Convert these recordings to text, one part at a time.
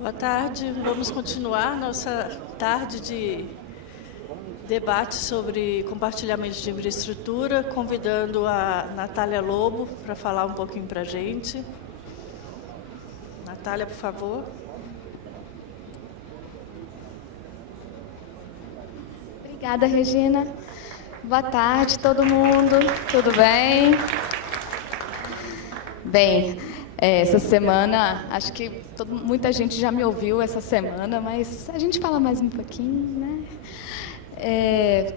Boa tarde. Vamos continuar nossa tarde de debate sobre compartilhamento de infraestrutura, convidando a Natália Lobo para falar um pouquinho para a gente. Natália, por favor. Obrigada, Regina. Boa tarde, todo mundo. Tudo bem? Bem, essa semana, acho que muita gente já me ouviu essa semana, mas a gente fala mais um pouquinho, né?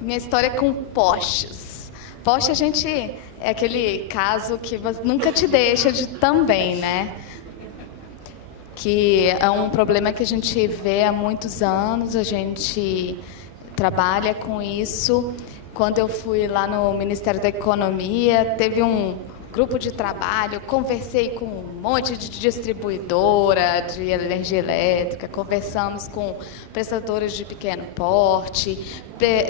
Minha história é com postes. Poste, a gente é aquele caso que nunca te deixa de também, né? Que é um problema que a gente vê há muitos anos, a gente trabalha com isso. Quando eu fui lá no Ministério da Economia, teve um grupo de trabalho, conversei com um monte de distribuidora de energia elétrica, conversamos com prestadores de pequeno porte,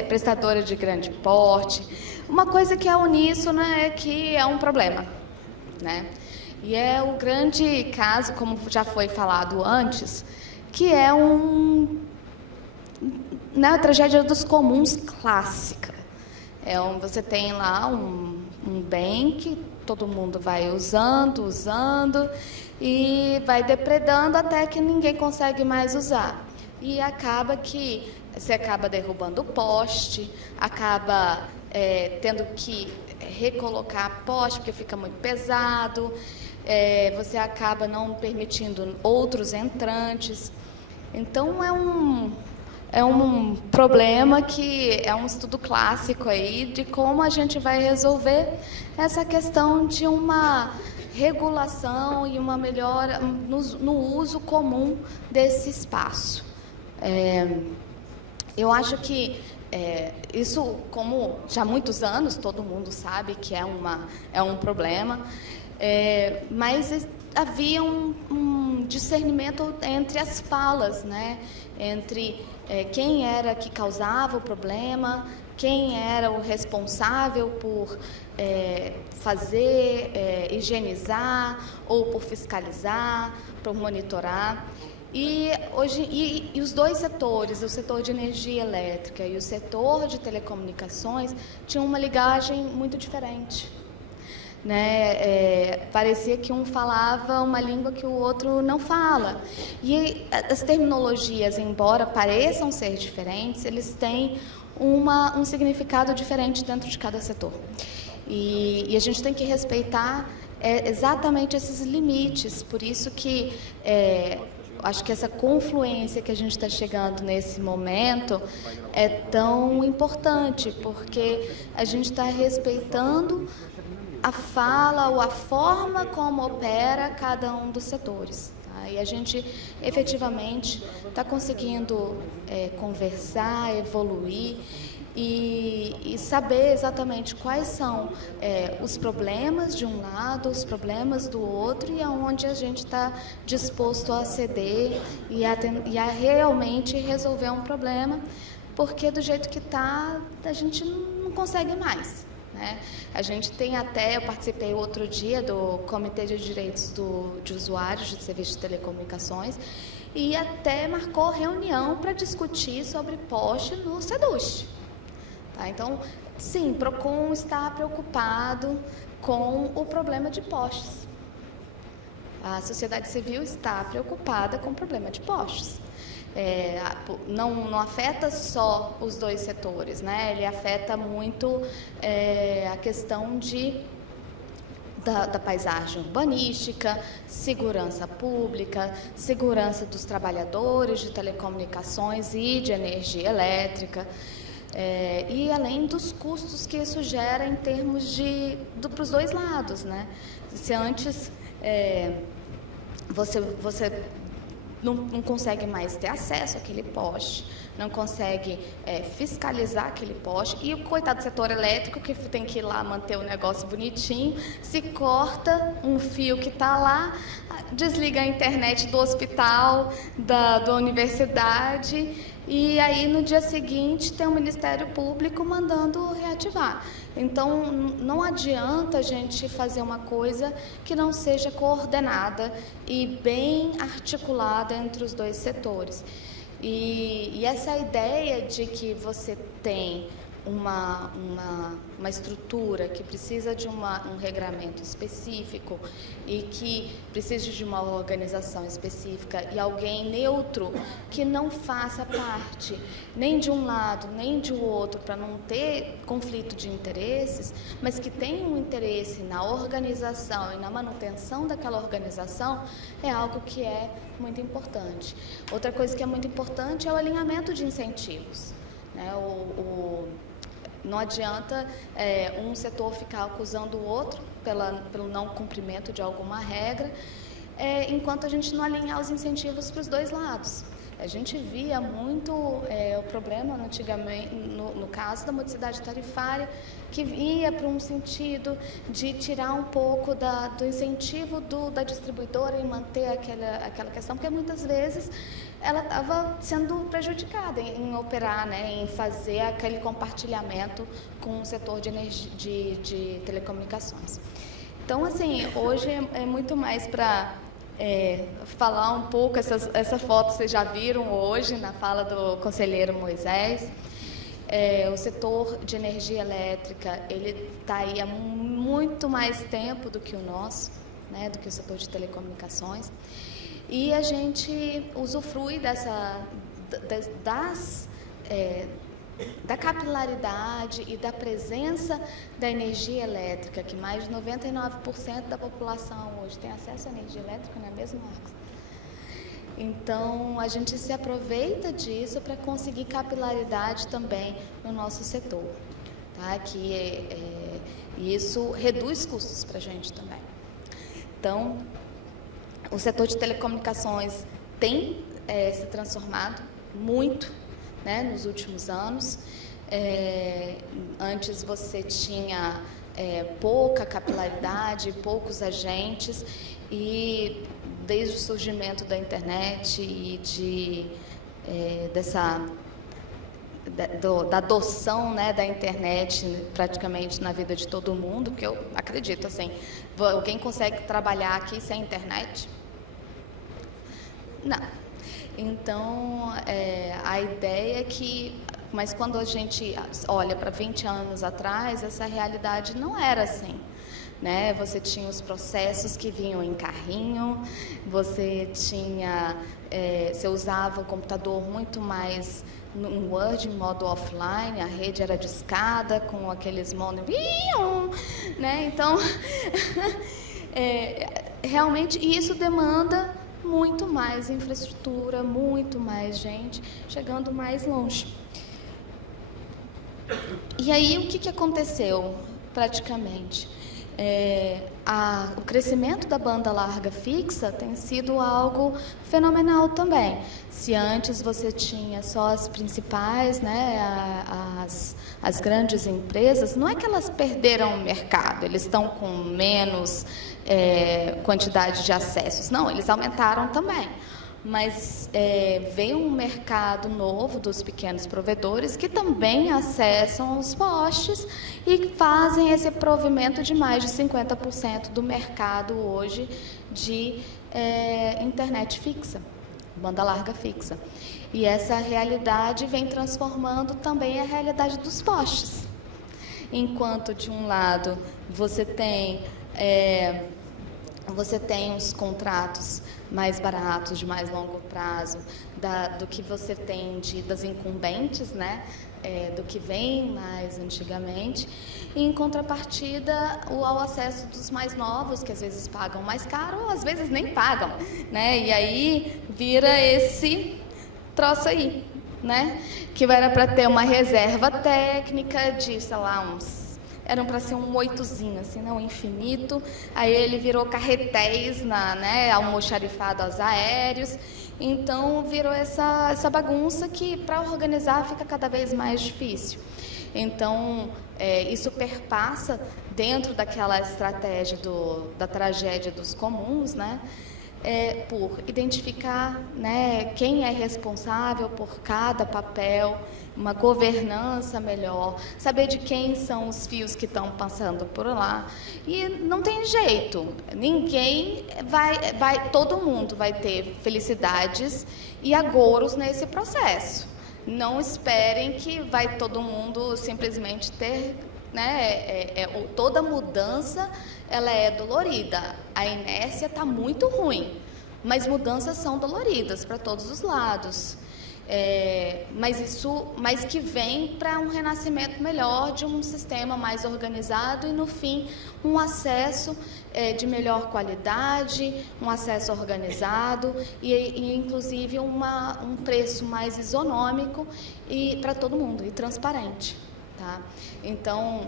prestadores de grande porte. Uma coisa que é uníssona é que é um problema, né? E é o grande caso, como já foi falado antes, que é a tragédia dos comuns clássica. Você tem lá um bem que todo mundo vai usando, e vai depredando até que ninguém consegue mais usar. E acaba que você acaba derrubando o poste, acaba tendo que recolocar poste, porque fica muito pesado, você acaba não permitindo outros entrantes. Então, é um problema que é um estudo clássico aí de como a gente vai resolver essa questão de uma regulação e uma melhora no uso comum desse espaço. Eu acho que isso, como já há muitos anos, todo mundo sabe que é um problema, mas havia um discernimento entre as falas, né? Entre quem era que causava o problema, quem era o responsável por higienizar, ou por fiscalizar, por monitorar. E os dois setores, o setor de energia elétrica e o setor de telecomunicações, tinham uma ligagem muito diferente. Né? Parecia que um falava uma língua que o outro não fala. E as terminologias, embora pareçam ser diferentes, eles têm um significado diferente dentro de cada setor. E a gente tem que respeitar exatamente esses limites. Por isso que acho que essa confluência que a gente está chegando nesse momento é tão importante, porque a gente está respeitando a fala ou a forma como opera cada um dos setores. Tá? E a gente, efetivamente, está conseguindo conversar, evoluir e saber exatamente quais são os problemas de um lado, os problemas do outro, e aonde a gente está disposto a ceder e a realmente resolver um problema, porque do jeito que está, a gente não consegue mais. Né? A gente tem eu participei outro dia do Comitê de Direitos de Usuários de Serviços de Telecomunicações e até marcou reunião para discutir sobre poste no SEDUST. Tá? Então, sim, o PROCON está preocupado com o problema de postes. A sociedade civil está preocupada com o problema de postes. Não afeta só os dois setores, né? Ele afeta muito a questão da paisagem urbanística, segurança pública, segurança dos trabalhadores de telecomunicações e de energia elétrica, e além dos custos que isso gera em termos para os dois lados, né? Se antes você não consegue mais ter acesso àquele poste, não consegue fiscalizar aquele poste, e o coitado do setor elétrico, que tem que ir lá manter o negócio bonitinho, se corta um fio que está lá, desliga a internet do hospital, da universidade, e aí no dia seguinte tem o Ministério Público mandando reativar. Então não adianta a gente fazer uma coisa que não seja coordenada e bem articulada entre os dois setores. E essa ideia de que você tem uma estrutura que precisa de um regramento específico e que precisa de uma organização específica e alguém neutro que não faça parte nem de um lado nem de outro para não ter conflito de interesses, mas que tenha um interesse na organização e na manutenção daquela organização, é algo que é muito importante. Outra coisa que é muito importante é o alinhamento de incentivos, né? Não adianta um setor ficar acusando o outro pelo não cumprimento de alguma regra, enquanto a gente não alinhar os incentivos para os dois lados. A gente via muito o problema antigamente, no caso da modicidade tarifária, que ia para um sentido de tirar um pouco do incentivo da distribuidora e manter aquela questão, porque muitas vezes ela estava sendo prejudicada em operar, né, em fazer aquele compartilhamento com o setor de de telecomunicações. Então, assim, hoje é muito mais para falar um pouco, essa foto vocês já viram hoje na fala do conselheiro Moisés. O setor de energia elétrica, ele está aí há muito mais tempo do que o nosso, né, do que o setor de telecomunicações. E a gente usufrui da capilaridade e da presença da energia elétrica, que mais de 99% da população hoje tem acesso à energia elétrica, não é mesmo, Marcos? Então, a gente se aproveita disso para conseguir capilaridade também no nosso setor, tá? E isso reduz custos para a gente também. Então, o setor de telecomunicações tem se transformado muito, né, nos últimos anos. Antes você tinha pouca capilaridade, poucos agentes, e desde o surgimento da internet e da adoção, né, da internet praticamente na vida de todo mundo, que eu acredito, assim, alguém consegue trabalhar aqui sem internet? Não. Então, a ideia é que, mas quando a gente olha para 20 anos atrás, essa realidade não era assim, né? Você tinha os processos que vinham em carrinho, você usava o computador muito mais no Word, em modo offline, a rede era discada com aqueles modems, né? Então, realmente isso demanda muito mais infraestrutura, muito mais gente, chegando mais longe. E aí, o que aconteceu, praticamente? O crescimento da banda larga fixa tem sido algo fenomenal também. Se antes você tinha só as principais, né, as grandes empresas, não é que elas perderam o mercado, eles estão com menos quantidade de acessos. Não, eles aumentaram também. Mas veio um mercado novo dos pequenos provedores que também acessam os postes e fazem esse provimento de mais de 50% do mercado hoje de internet fixa, banda larga fixa. E essa realidade vem transformando também a realidade dos postes. Enquanto, de um lado, você tem os contratos mais baratos, de mais longo prazo, do que você tem das incumbentes, né? Do que vem mais antigamente. E, em contrapartida, o acesso dos mais novos, que às vezes pagam mais caro, ou às vezes nem pagam, né? E aí vira esse troço aí, né? Que era para ter uma reserva técnica de, sei lá, eram para ser um 8zinho, assim, não, infinito. Aí ele virou carretéis, né, almoxarifado aos aéreos. Então, virou essa bagunça que, para organizar, fica cada vez mais difícil. Então, isso perpassa dentro daquela estratégia da tragédia dos comuns, né? por identificar, né, quem é responsável por cada papel, uma governança melhor, saber de quem são os fios que estão passando por lá. E não tem jeito, ninguém todo mundo vai ter felicidades e agouros nesse processo. Não esperem que vai todo mundo simplesmente ter, né, toda mudança ela é dolorida. A inércia está muito ruim, mas mudanças são doloridas para todos os lados. Mas que vem para um renascimento melhor de um sistema mais organizado e, no fim, um acesso de melhor qualidade, um acesso organizado e inclusive, um preço mais isonômico para todo mundo e transparente. Tá? Então,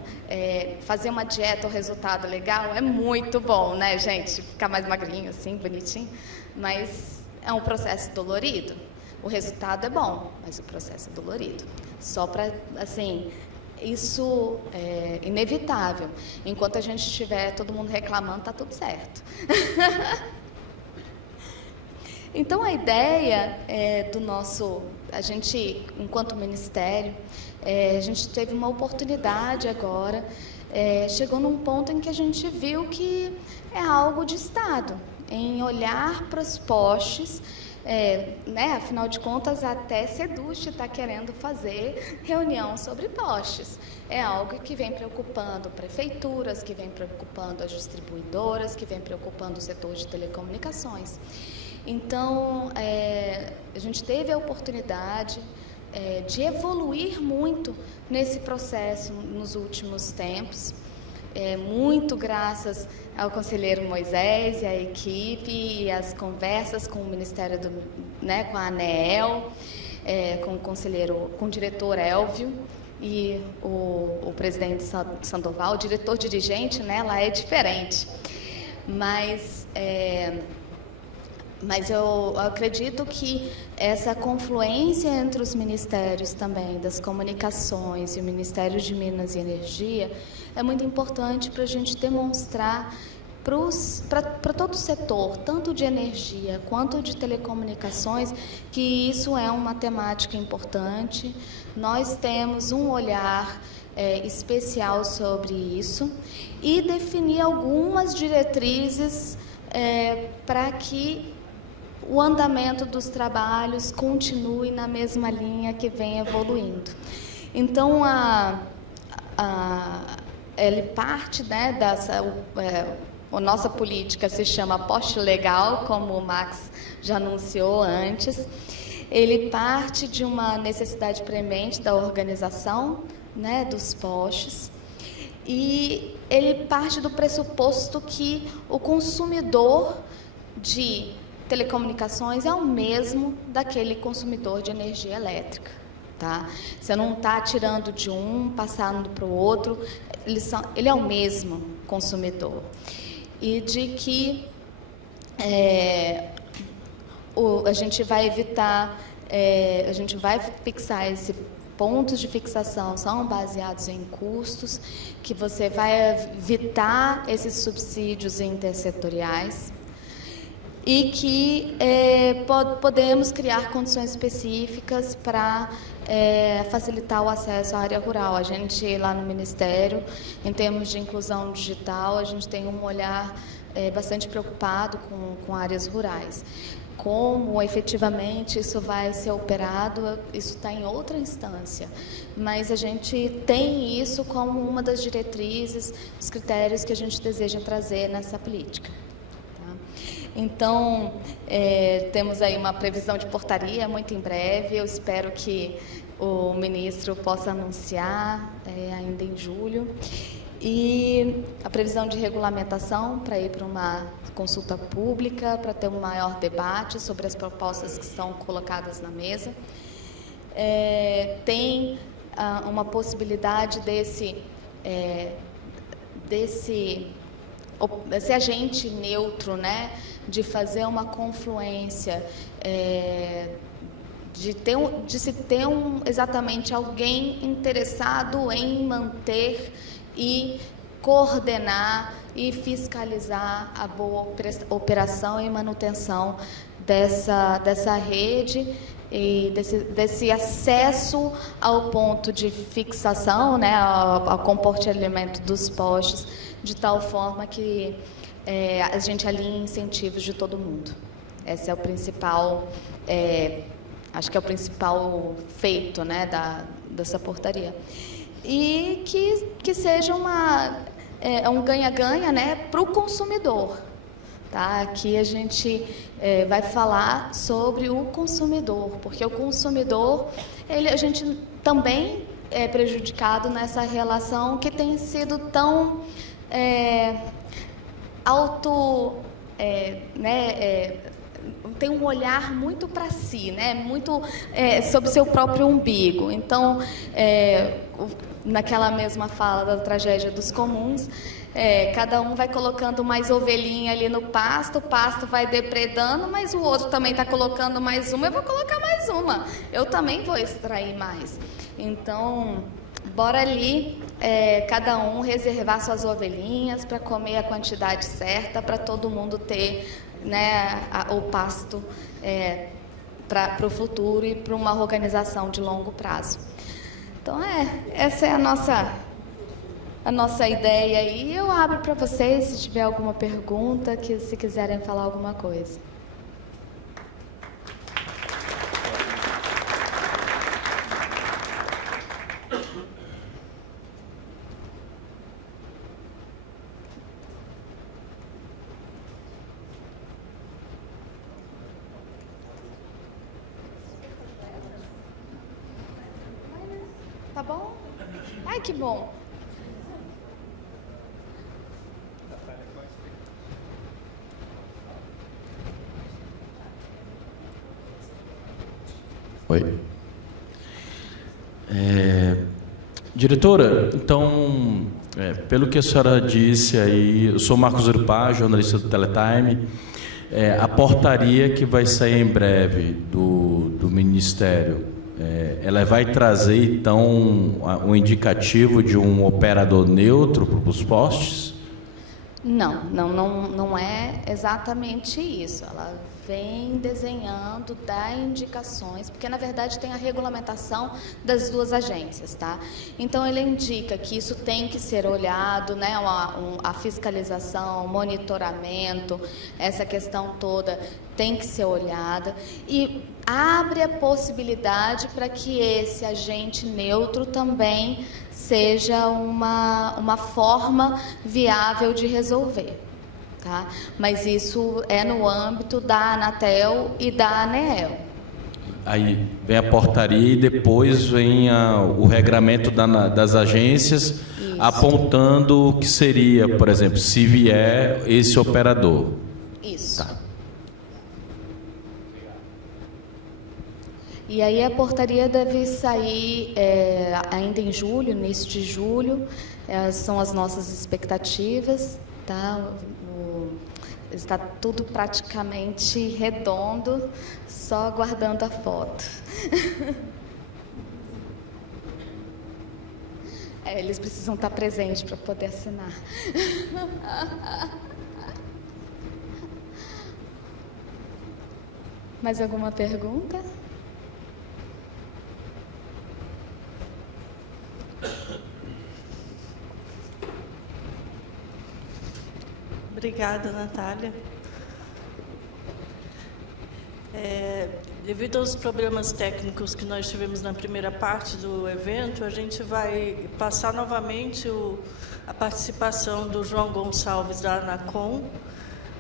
fazer uma dieta, o resultado legal é muito bom, né, gente? Ficar mais magrinho, assim, bonitinho, mas é um processo dolorido. O resultado é bom, mas o processo é dolorido. Só para, assim, isso é inevitável. Enquanto a gente estiver todo mundo reclamando, está tudo certo. Então, a ideia a gente, enquanto ministério, a gente teve uma oportunidade agora, chegou num ponto em que a gente viu que é algo de Estado, em olhar para os postes. Né, afinal de contas, até Seduche está querendo fazer reunião sobre postes. É algo que vem preocupando prefeituras, que vem preocupando as distribuidoras, que vem preocupando o setor de telecomunicações. Então, a gente teve a oportunidade de evoluir muito nesse processo nos últimos tempos. Muito graças ao conselheiro Moisés e à equipe e às conversas com o Ministério com a ANEEL, com o diretor Elvio e o presidente Sandoval. O diretor dirigente, né, lá é diferente, mas eu acredito que essa confluência entre os ministérios também das comunicações e o Ministério de Minas e Energia é muito importante para a gente demonstrar para todo o setor, tanto de energia quanto de telecomunicações, que isso é uma temática importante. Nós temos um olhar especial sobre isso e definir algumas diretrizes para que o andamento dos trabalhos continue na mesma linha que vem evoluindo. Então, ele parte, né, a nossa política se chama Poste Legal, como o Max já anunciou antes. Ele parte de uma necessidade premente da organização, né, dos postes, e ele parte do pressuposto que o consumidor de telecomunicações é o mesmo daquele consumidor de energia elétrica. Tá? Você não está tirando de um, passando para o outro, ele é o mesmo consumidor. E de que a gente vai evitar, a gente vai fixar pontos de fixação, são baseados em custos, que você vai evitar esses subsídios intersetoriais, e que podemos criar condições específicas para facilitar o acesso à área rural. A gente, lá no Ministério, em termos de inclusão digital, a gente tem um olhar bastante preocupado com áreas rurais. Como efetivamente isso vai ser operado, isso está em outra instância, mas a gente tem isso como uma das diretrizes, os critérios que a gente deseja trazer nessa política. Então, temos aí uma previsão de portaria muito em breve. Eu espero que o ministro possa anunciar ainda em julho. E a previsão de regulamentação para ir para uma consulta pública, para ter um maior debate sobre as propostas que estão colocadas na mesa. Tem uma possibilidade desse agente neutro, né, de fazer uma confluência, de se ter exatamente alguém interessado em manter e coordenar e fiscalizar a boa operação e manutenção dessa rede e desse acesso ao ponto de fixação, né, ao compartilhamento dos postes, de tal forma que a gente alinhe incentivos de todo mundo. Esse é o principal, acho que é o principal feito, né, dessa portaria. E que seja um ganha-ganha, né, para o consumidor. Tá? Aqui a gente vai falar sobre o consumidor, porque o consumidor, a gente também é prejudicado nessa relação que tem sido tão tem um olhar muito para si, né? Muito sobre seu próprio umbigo. Então, naquela mesma fala da tragédia dos comuns, cada um vai colocando mais ovelhinha ali no pasto, o pasto vai depredando, mas o outro também está colocando mais uma, eu vou colocar mais uma, eu também vou extrair mais. Então, bora ali, cada um reservar suas ovelhinhas para comer a quantidade certa, para todo mundo ter, né, o pasto para o futuro e para uma organização de longo prazo. Então, essa é a nossa ideia aí. Eu abro para vocês, se tiver alguma pergunta, se quiserem falar alguma coisa. Tá bom? Ai, que bom. Oi. Diretora, então, pelo que a senhora disse aí, eu sou Marcos Urupá, jornalista do Teletime, a portaria que vai sair em breve do Ministério, ela vai trazer, então, um indicativo de um operador neutro para os postes? Não é exatamente isso. Ela vem desenhando, dá indicações, porque na verdade tem a regulamentação das duas agências, tá? Então ele indica que isso tem que ser olhado, né? A fiscalização, o monitoramento, essa questão toda tem que ser olhada e abre a possibilidade para que esse agente neutro também seja uma forma viável de resolver. Tá? Mas isso é no âmbito da Anatel e da ANEEL. Aí vem a portaria e depois vem o regramento das agências, isso, apontando o que seria, por exemplo, se vier esse operador. Isso. Tá. E aí a portaria deve sair ainda em julho, início de julho, são as nossas expectativas, tá? Está tudo praticamente redondo, só aguardando a foto. Eles precisam estar presentes para poder assinar. Mais alguma pergunta? Obrigada, Natália. Devido aos problemas técnicos que nós tivemos na primeira parte do evento, a gente vai passar novamente a participação do João Gonçalves, da Anacom,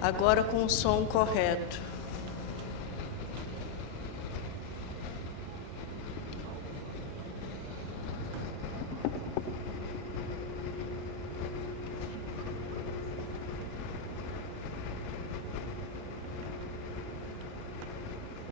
agora com o som correto.